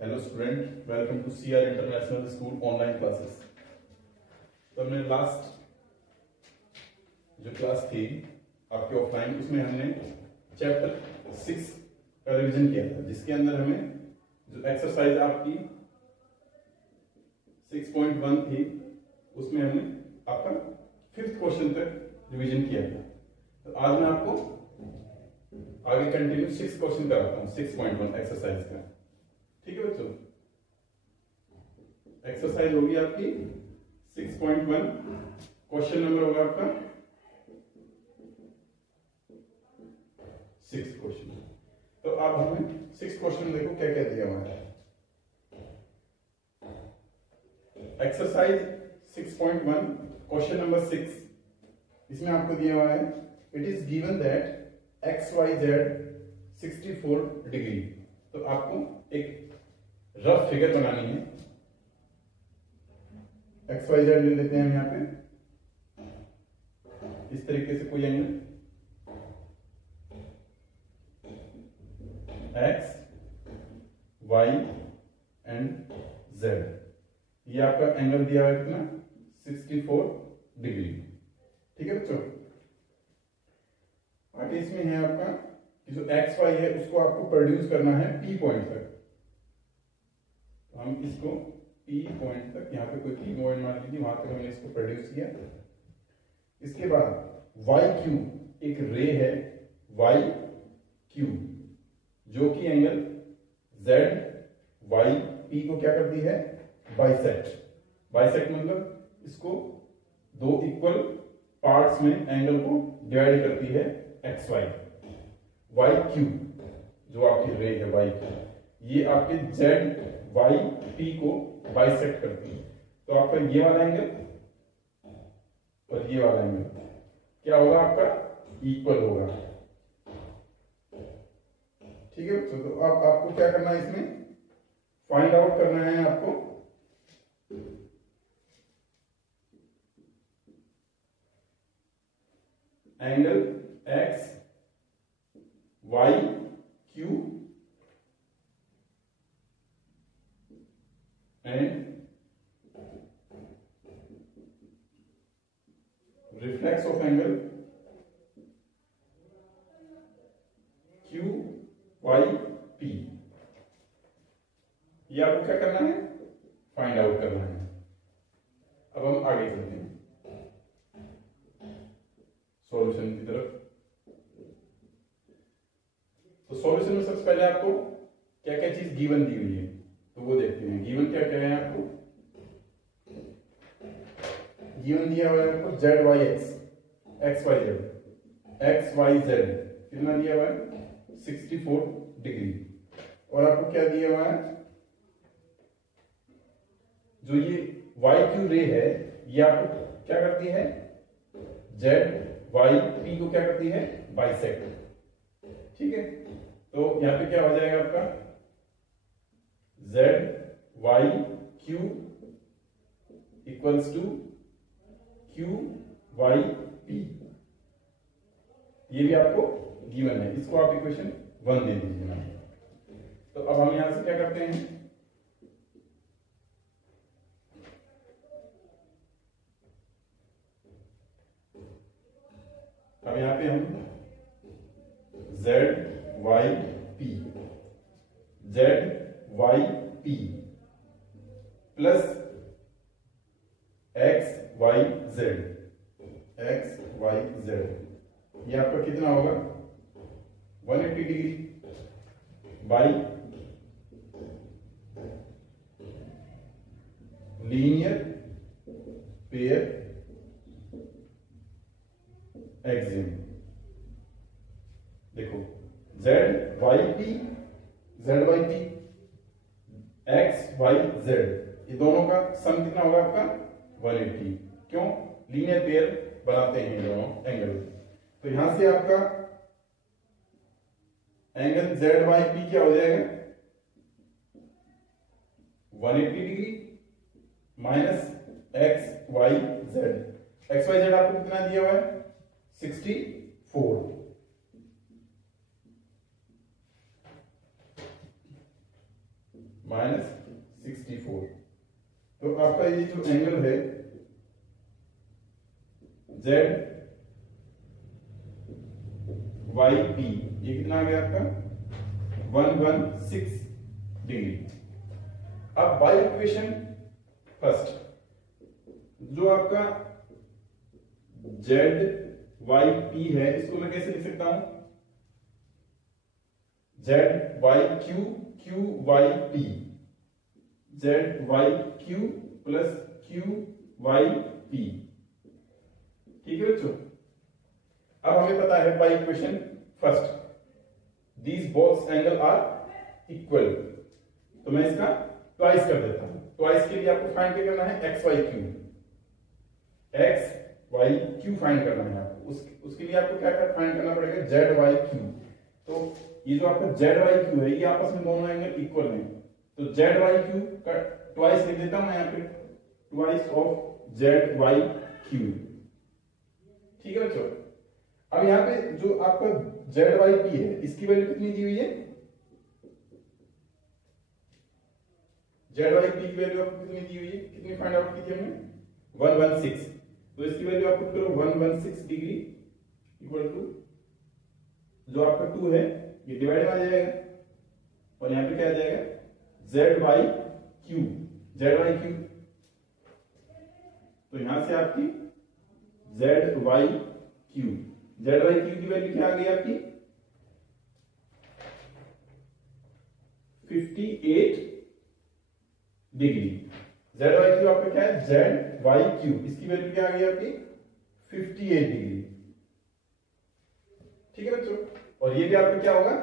Hello student, welcome to CR international school online classes. तो हमने last जो class थी आपके ऑफलाइन, उसमें हमने चैप्टर 6 का रिवीजन किया था, जिसके अंदर हमें जो एक्सरसाइज आपकी 6.1 थी उसमें हमने आपका 5th क्वेश्चन तक रिवीजन किया था। तो आज मैं आपको आगे कंटिन्यू 6 क्वेश्चन कराता हूँ 6.1 एक्सरसाइज का। ठीक है बच्चों, एक्सरसाइज होगी आपकी 6.1, क्वेश्चन नंबर होगा आपका 6 क्वेश्चन। तो आप हमें 6 क्वेश्चन देखो क्या क्या दिया हुआ है। एक्सरसाइज 6.1 क्वेश्चन नंबर 6, इसमें आपको दिया हुआ है it is given that XYZ 64 degree. तो आपको एक रफ फिगर बनानी है। XYZ ले लेते हैं हम यहाँ पे, इस तरीके से कोई angle X, Y and Z, ये आपका एंगल दिया है कितना 64 डिग्री। ठीक है बच्चों, आगे इसमें है आपका कि जो XY है उसको आपको प्रोड्यूस करना है P पॉइंट तक। तो हम इसको P पॉइंट तक, यहाँ पे कोई P पॉइंट मान लीजिए, वहां तक हमने इसको प्रोड्यूस किया। इसके बाद YQ एक रे है YQ, जो कि एंगल ZYP को क्या करती है, बाइसेक्ट। बाइसेक्ट मतलब इसको दो इक्वल पार्ट्स में एंगल को डिवाइड करती है XY। YQ जो आपकी रे है YQ, ये आपके ZYP को बाइसेक्ट करती है। तो आपका ये वाला एंगल और ये वाला एंगल क्या होगा, आपका इक्वल होगा। ठीक है बच्चों, तो आपको क्या करना है, इसमें फाइंड आउट करना है आपको angle XYQ and reflex of angle QYP, ये आपको क्या करना है, फाइंड आउट करना है। अब हम आगे चलते हैं सॉल्यूशन की तरफ। तो सॉल्यूशन में सबसे पहले आपको क्या क्या चीज गिवन दी हुई है, तो वो देखते हैं। गिवन क्या क्या है आपको, गिवन दिया हुआ है आपको ZYX XYZ कितना दिया हुआ है 64 डिग्री। और आपको क्या दिया हुआ है, जो ये YQ रे है ये आपको क्या करती है, ZYP को क्या करती है, बाइसेक्ट। ठीक है, तो यहां पे क्या हो जाएगा आपका ZYQ इक्वल्स टू QYP, ये भी आपको गिवन है। इसको आप इक्वेशन 1 दे दीजिए ना। तो अब हम यहां से क्या करते हैं, अब यहां पे हम ZYP प्लस XYZ, ये आपका कितना होगा 180 degree by linear pair axiom. देखो ZYP XYZ ये दोनों का सम कितना होगा आपका 180। क्यों? लीनियर पेयर बनाते हैं ये दोनों एंगल। तो यहां से आपका एंगल जेड वाई पी क्या हो जाएगा 180 degree minus X Y Z. X Y Z आपको कितना दिया हुआ है 64 माइनस 64। तो आपका ये जो एंगल है जेड वाई पी ये कितना आ गया आपका 116 डिग्री। अब बाय इक्वेशन फर्स्ट जो आपका जेड वाई पी है इसको मैं कैसे लिख सकता हूं Z Y Q Q Y P Z Y Q plus Q Y P. ठीक है बच्चों। अब हमें पता है by equation first these both angle are equal. तो मैं इसका ट्वाइस कर देता हूं। ट्वाइस के लिए आपको फाइंड क्या करना है X Y Q. X Y Q find करना है आपको। उसके लिए आपको क्या फाइंड करना पड़ेगा जेड वाई क्यू। तो ये जो आपका जेड वाई क्यू है ये आपस में दोनों एंगल इक्वल हैं। तो जेड वाई क्यू का ट्वाइस लिख देता हूं मैं यहाँ पे twice of Z Y Q. ठीक है बच्चों। अब यहाँ पे जो आपका जेड वाई पी है इसकी वैल्यू कितनी दी हुई है जेड वाई पी की वैल्यू आपको कितनी दी हुई है कितनी फाइंड आउट की थी हमने 116। तो इसकी वैल्यू आपको करो 116 डिग्री इक्वल टू जो आपका 2 है ये डिवाइड में आ जाएगा और यहाँ पे क्या आ जाएगा Z Y Q Z Y Q. तो यहां से आपकी Z Y Q Z Y Q की वैल्यू क्या आ गई आपकी 58 डिग्री। जेड वाई क्यू आपका क्या है जेड वाई क्यू इसकी वैल्यू क्या आ गई आपकी 58 डिग्री। ठीक है बच्चों। और ये भी आपका क्या होगा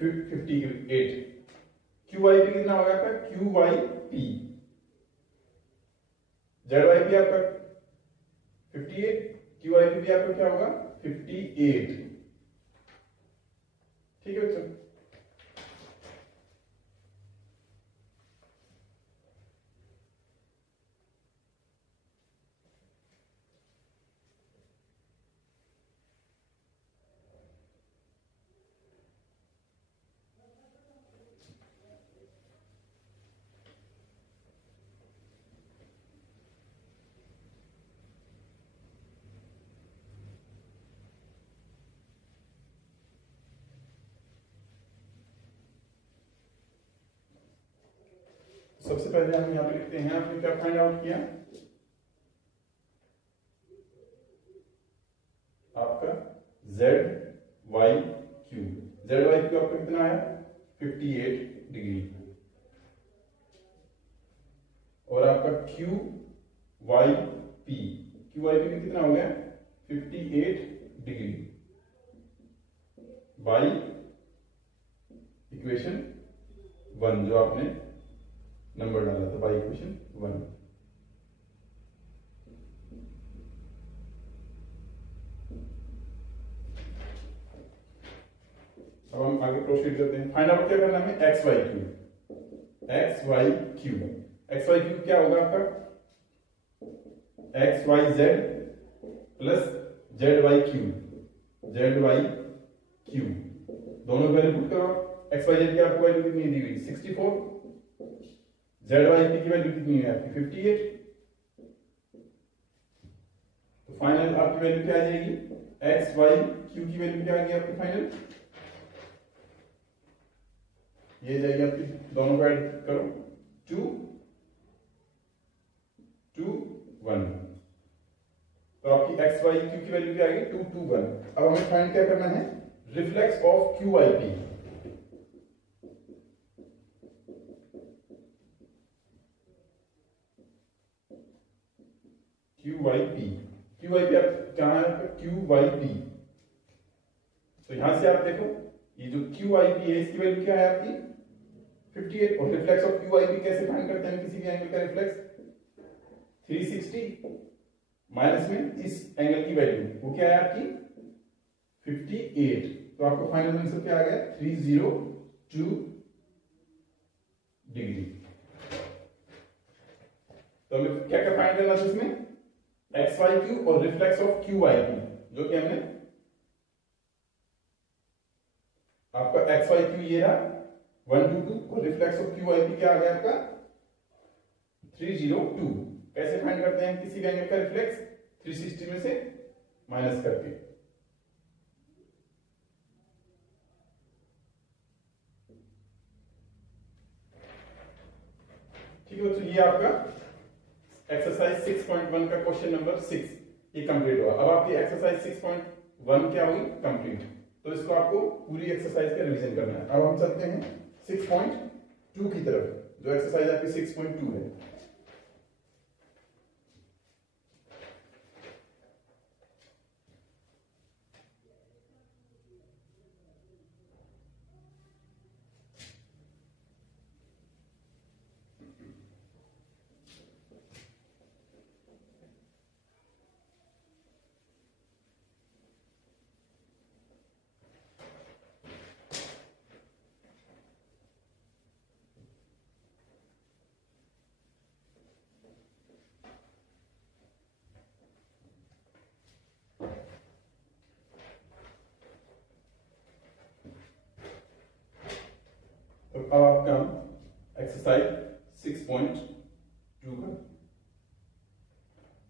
58। क्यू वाई पी कितना होगा आपका Q Y P Z Y P आपका 58 क्यू वाई पी भी आपका क्या होगा 58। ठीक है बच्चों। सबसे पहले हम यहां पे लिखते हैं आपने क्या फाइंड आउट किया आपका Z Y Q. Z Y Q आपका कितना आया 58 डिग्री और आपका क्यू वाई पी कितना हो गया 58 डिग्री बाई इक्वेशन 1 जो आपने नंबर डाला था बाई इक्वेशन 1। अब हम आगे प्रोसीड करते हैं। फाइंड आउट क्या करना है X Y Q. X Y Q X Y Q क्या होगा आपका X Y Z plus Z Y Q दोनों वैल्यू पुट करो। एक्स वाई जेड की आपको वैल्यू कितनी दी हुई 64 जेड वाई पी की वैल्यू कितनी है आपकी 58। तो फाइनल आपकी वैल्यू क्या आ जाएगी एक्स वाई क्यू की वैल्यू क्या आ गई आपकी फाइनल ये जाएगी आपकी दोनों को ऐड करो 2 2 1। तो आपकी एक्स वाई क्यू की वैल्यू क्या आ गई 2 2 1। अब हमें फाइंड क्या करना है reflex of Q Y P. Q Y P आप कहां है क्यू वाई पी। तो यहां से आप देखो ये जो क्यू वाई पी है इसकी वैल्यू क्या है आपकी 58। और reflex of Q I P कैसे फाइंड करते हैं किसी भी एंगल का रिफ्लेक्स? 360 माइनस में इस एंगल की वैल्यू वो क्या है आपकी 58। तो आपको फाइनल आंसर क्या आ गया 302 डिग्री। तो हमें क्या क्या फाइंड करना था इसमें? एक्स वाई क्यू और reflex of Q I P, जो कि हमने आपका एक्स वाई क्यू ये रहा 122 और reflex of Q I P क्या आ गया आपका 302। कैसे फाइंड करते हैं किसी भी एंगल का रिफ्लेक्स? 360 में से माइनस करके। ठीक है, तो ये आपका एक्सरसाइज 6.1 का क्वेश्चन नंबर 6 ये कंप्लीट हुआ। अब आपकी एक्सरसाइज 6.1 क्या हुई? कंप्लीट। तो इसको आपको पूरी एक्सरसाइज का रिवीजन करना है। अब हम चलते हैं 6.2 की तरफ, जो एक्सरसाइज आपकी 6.2 है। तो अब आपका एक्सरसाइज 6.2 का,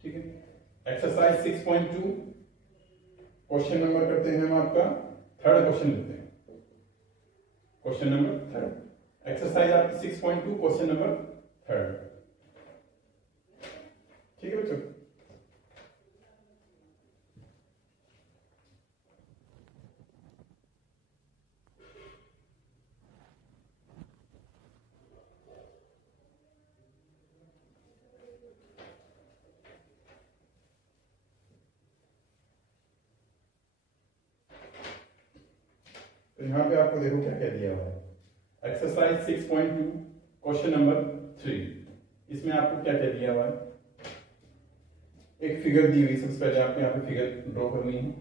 ठीक है। एक्सरसाइज 6.2 क्वेश्चन नंबर करते हैं हम आपका थर्ड क्वेश्चन लेते हैं। क्वेश्चन नंबर थर्ड, एक्सरसाइज आपकी 6.2 क्वेश्चन नंबर थर्ड, ठीक है बच्चों। तो यहां पे आपको देखो क्या क्या दिया हुआ है। एक्सरसाइज 6.2 क्वेश्चन नंबर 3, इसमें आपको क्या क्या दिया हुआ है? एक फिगर दी हुई, सबसे पहले आपको यहाँ पे फिगर ड्रॉ करनी है।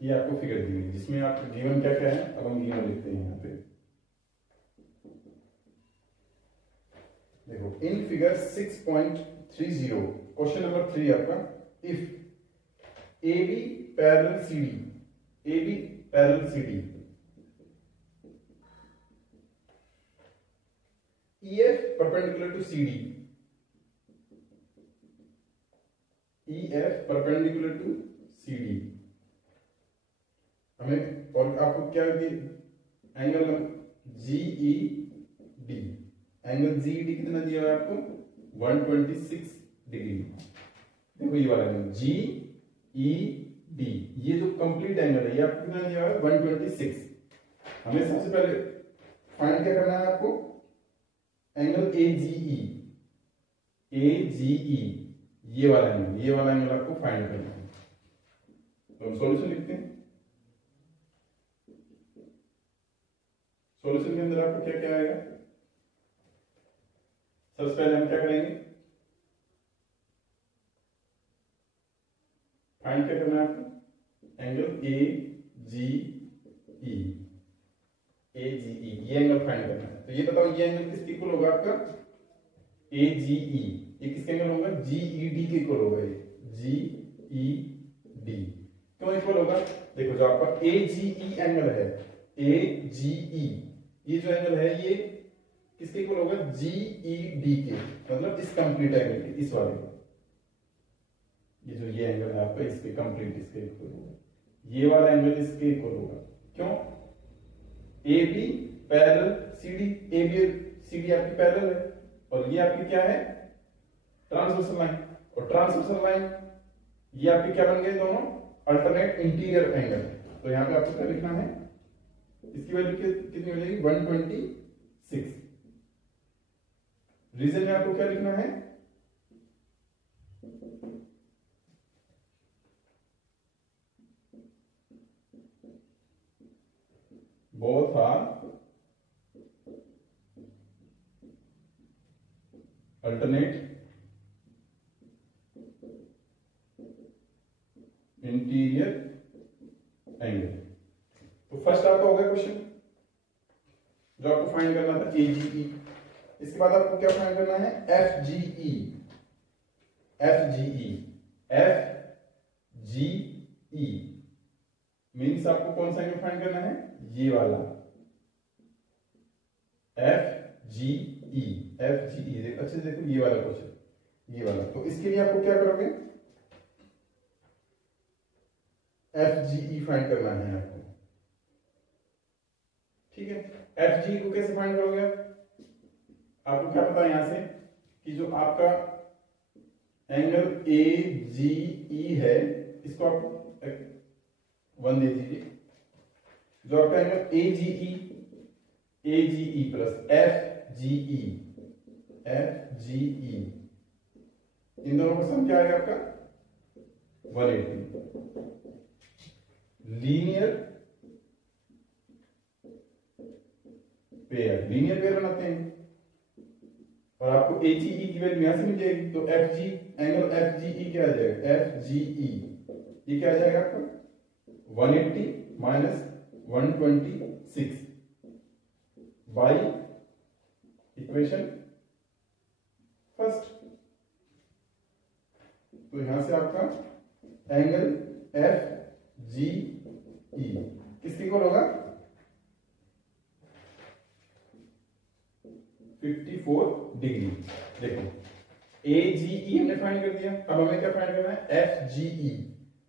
ये आपको फिगर दी हुई जिसमें आपको गिवन क्या क्या है, अब हम गिवन लिखते हैं यहाँ पे। देखो इन फिगर 6.30 क्वेश्चन नंबर 3 आपका, if A B parallel C D, A B parallel C D, E F perpendicular to C D, E F perpendicular to C D, हमें और आपको क्या angle G E D, angle G E कितना दिया हुआ है आपको 126 डिग्री। देखो ये वाला एंगल जीई डी, ये जो कंप्लीट एंगल है ये आपको कितना दिया हुआ है 126। हमें सबसे पहले फाइंड क्या करना है आपको? एंगल एजीई, एजीई ये वाला एंगल आपको फाइंड करना है। तो हम सॉल्यूशन लिखते हैं। सॉल्यूशन के अंदर आपको क्या क्या आएगा? सबसे पहले हम क्या करेंगे? फाइंड क्या करना है आपको? एंगल ए जी ई, ए जी ई ये एंगल फाइंड करना है। तो ये बताओ ये एंगल किसके इक्वल होगा आपका? ए जी ई, ये किसके एंगल होगा? जी ई डी के इक्वल होगा। ये जी ई डी क्यों इक्वल होगा? देखो जो आपका ए जी ई एंगल है, ए जी ई ये जो एंगल है ये किसके इक्वल होगा? जीई डी के, मतलब इस कंप्लीट एंगल के, इस वाले को। ये जो ये एंगल है आपका इसके कंप्लीट इसके इक्वल होगा, ये वाला एंगल इसके इक्वल होगा। क्यों? A B parallel CD, AB CD आपकी पैरेलल है और ये आपकी क्या है, ट्रांसवर्सल लाइन। और ट्रांसवर्सल लाइन ये आपके क्या बन गए दोनों, अल्टरनेट इंटीरियर एंगल। तो यहाँ पे आपको क्या लिखना है, इसकी वैल्यू कितनी हो जाएगी 126। रीजन में आपको क्या लिखना है, both are alternate interior angle. तो फर्स्ट आपका हो गया क्वेश्चन जो आपको फाइंड करना था AGE। इसके बाद आपको क्या फाइंड करना है, FGE। FGE FGE मीन्स आपको कौन सा एंगल फाइंड करना है, ये वाला FGE। FGE अच्छे से देखो, ये वाला क्वेश्चन, ये वाला। तो इसके लिए आपको क्या करोगे, FGE फाइंड करना है आपको, ठीक है। FGE को कैसे फाइंड करोगे, आपको क्या पता है यहां से कि जो आपका एंगल AGE है, इसको आप 1 दे दीजिए। जो आपका एंगल AGE प्लस FGE इन दोनों का सम क्या आएगा आपका 180। लीनियर पेयर बनाते हैं और आपको AGE की वैल्यू यहां से मिल जाएगी। तो एंगल FGE क्या आ जाएगा, FGE ये क्या आ जाएगा आपका 180 माइनस 126 बाई इक्वेशन फर्स्ट। तो यहां से आपका एंगल FGE किसके इक्वल होगा 54 डिग्री। देखो AGE हमने फाइंड कर दिया, अब हमें क्या फाइंड करना है FGE।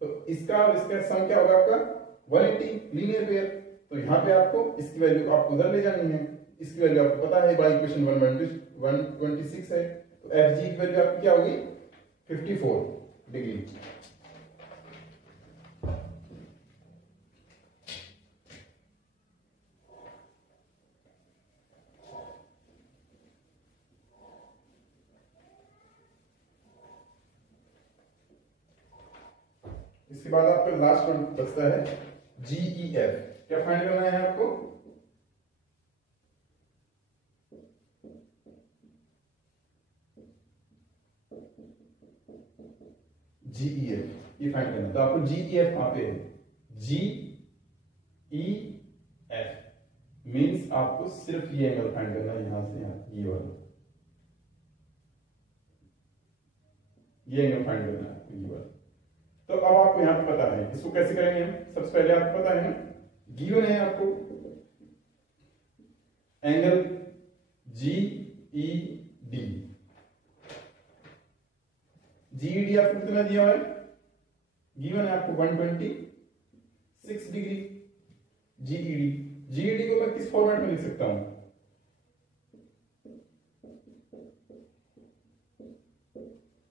तो इसका और इसका सम क्या होगा आपका 180 लीनियर पेयर। तो यहां पे आपको इसकी वैल्यू आपको उधर ले जानी है, इसकी वैल्यू आपको पता है बाई इक्वेशन 126 है। तो FGE की वैल्यू आपकी क्या होगी 54 डिग्री। इसके बाद आपका लास्ट वन बचता है GEF। क्या फाइंड करना है आपको, GEF ये फाइंड करना है। तो आपको GEF कहां पे है, GEF मींस आपको सिर्फ ये एंगल फाइंड करना है, यहां से यहां ये वाला, ये एंगल फाइंड करना है आपको ये वाला। तो अब आपको यहां पे पता है इसको कैसे करेंगे हम। सबसे पहले आपको पता है ना, गिवन है आपको एंगल GED। GED आपको कितना दिया हुआ है, गिवन है आपको 126 डिग्री। GED को मैं किस फॉर्मेट में लिख सकता हूं,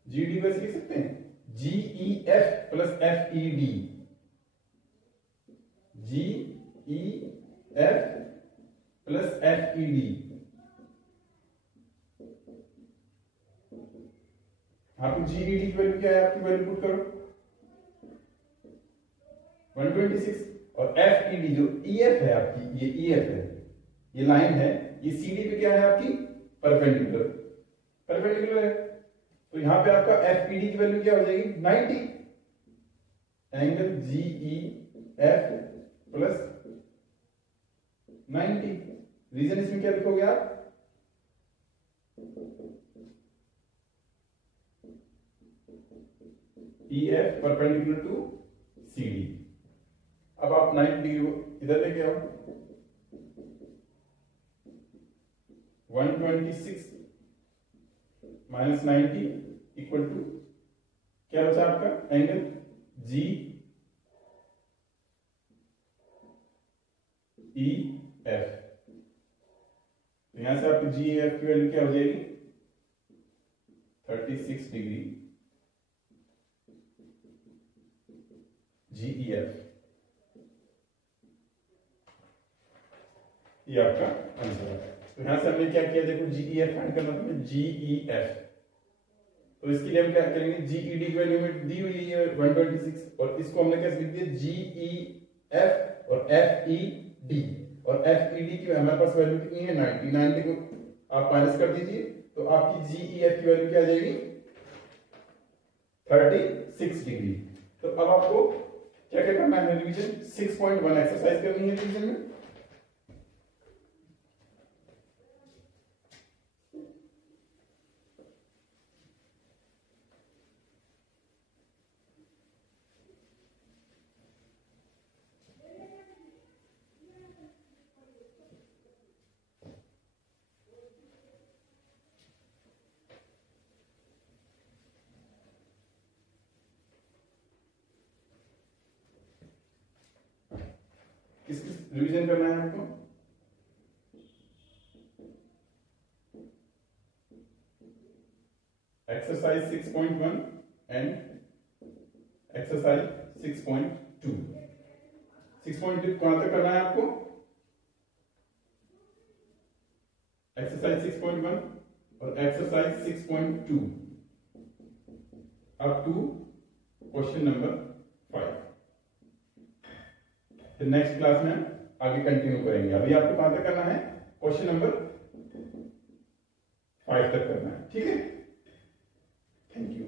GED को ऐसे लिख सकते हैं GEF plus FED। GEF plus FED। आपको GED की वैल्यू क्या है, आपकी वैल्यू पुट करो 126 और FED जो EF है आपकी, ये EF है, ये लाइन है, ये CD पे क्या है आपकी परपेंडिकुलर है। तो यहां पे आपका FED की वैल्यू क्या हो जाएगी 90। Angle GEF plus 90। रीजन इसमें क्या लिखोगे आप, EF परपेंडिकुलर टू CD। अब आप 90 डिग्री इधर लेके आओ, 126 माइनस 90 इक्वल टू क्या बचा आपका एंगल GEF। तो यहां से आपकी जी एफ की वैल्यू क्या हो जाएगी 36 डिग्री GEF। ये आपका आंसर है। तो यहां से हमने क्या किया, देखो GEF फाइंड करना था, GEF। तो इसके लिए हम क्या करेंगे, GED की वैल्यू में दी हुई है 126 और इसको हमने कैसे लिख दिया GEF और FED, और FED की हमारे पास वैल्यू कितनी है 90 को आप माइनस कर दीजिए तो आपकी GEF की वैल्यू क्या आ जाएगी 36 डिग्री। तो अब आपको क्या क्या करना है, रिवीजन 6.1 एक्सरसाइज करनी है रिवीजन में। किस किस रिवीजन करना है आपको, एक्सरसाइज 6.1 एंड एक्सरसाइज 6.2। 6.2 कहां तक करना है आपको, एक्सरसाइज 6.1 और exercise 6.2 up to question number 5। फिर नेक्स्ट क्लास में आगे कंटिन्यू करेंगे। अभी आपको कहां तक करना है, क्वेश्चन नंबर 5 तक करना है, ठीक है। Thank you.